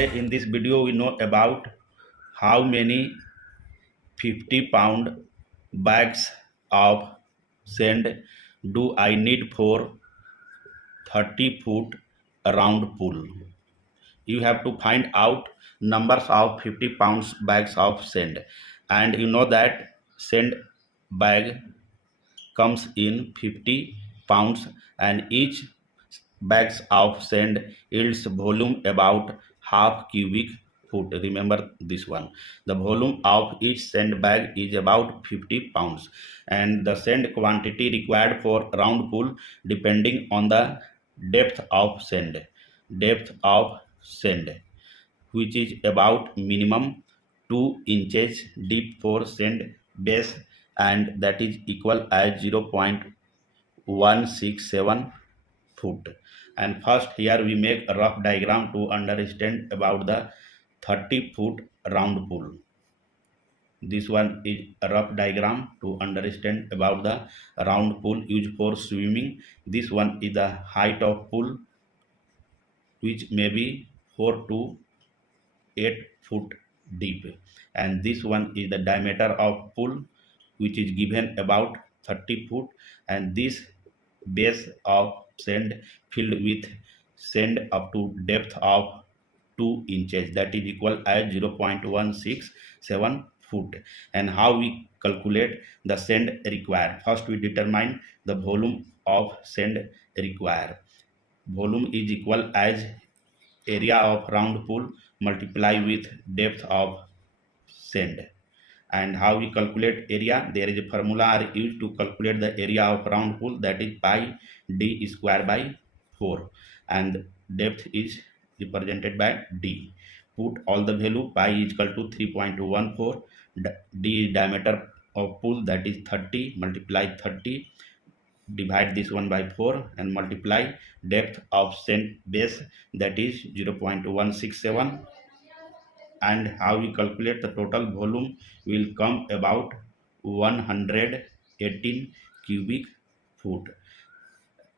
Today in this video we know about how many 50-pound bags of sand do I need for 30-foot round pool. You have to find out numbers of 50 pounds bags of sand, and you know that sand bag comes in 50 pounds, and each bags of sand yields volume about half cubic foot. Remember this one. The volume of each sand bag is about 50 pounds, and the sand quantity required for round pool depending on the depth of sand. Depth of sand, which is about minimum 2 inches deep for sand base, and that is equal as 0.167 foot. And first here we make a rough diagram to understand about the 30-foot round pool. This one is a rough diagram to understand about the round pool used for swimming. This one is the height of pool, which may be 4 to 8 foot deep, and this one is the diameter of pool, which is given about 30 foot, and this base of sand filled with sand up to depth of 2 inches, that is equal as 0.167 foot. And how we calculate the sand required? First we determine the volume of sand required. Volume is equal as area of round pool multiply with depth of sand. And how we calculate area? There is a formula are used to calculate the area of round pool, that is pi d square by 4, and depth is represented by d. Put all the value. Pi is equal to 3.14, d is diameter of pool, that is 30, multiply 30, divide this one by 4, and multiply depth of sand base, that is 0.167. And how we calculate the total volume will come about 118 cubic foot.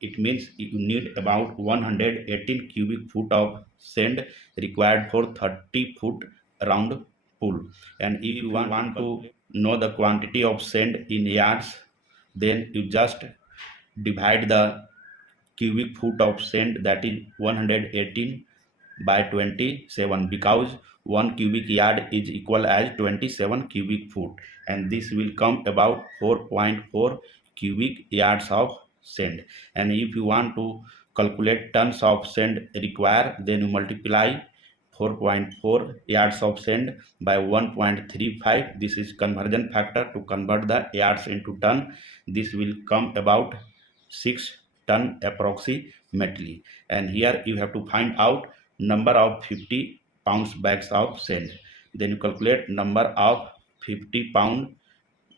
It means you need about 118 cubic foot of sand required for 30-foot round pool. And if you want to know the quantity of sand in yards, then you just divide the cubic foot of sand, that is 118 by 27, because 1 cubic yard is equal as 27 cubic foot, and this will come about 4.4 cubic yards of sand. And if you want to calculate tons of sand required, then you multiply 4.4 yards of sand by 1.35. This is conversion factor to convert the yards into ton. This will come about 6 ton approximately. And here you have to find out number of 50 pounds bags of sand. Then you calculate number of 50-pound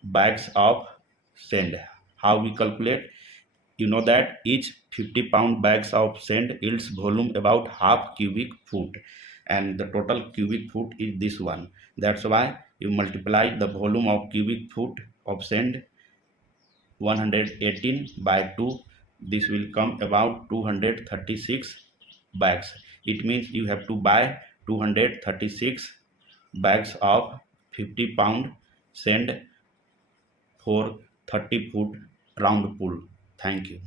bags of sand. How we calculate? You know that each 50-pound bags of sand yields volume about half cubic foot, and the total cubic foot is this one. That's why you multiply the volume of cubic foot of sand 118 by 2. This will come about 236 bags. It means you have to buy 236 bags of 50-pound sand for 30-foot round pool. Thank you.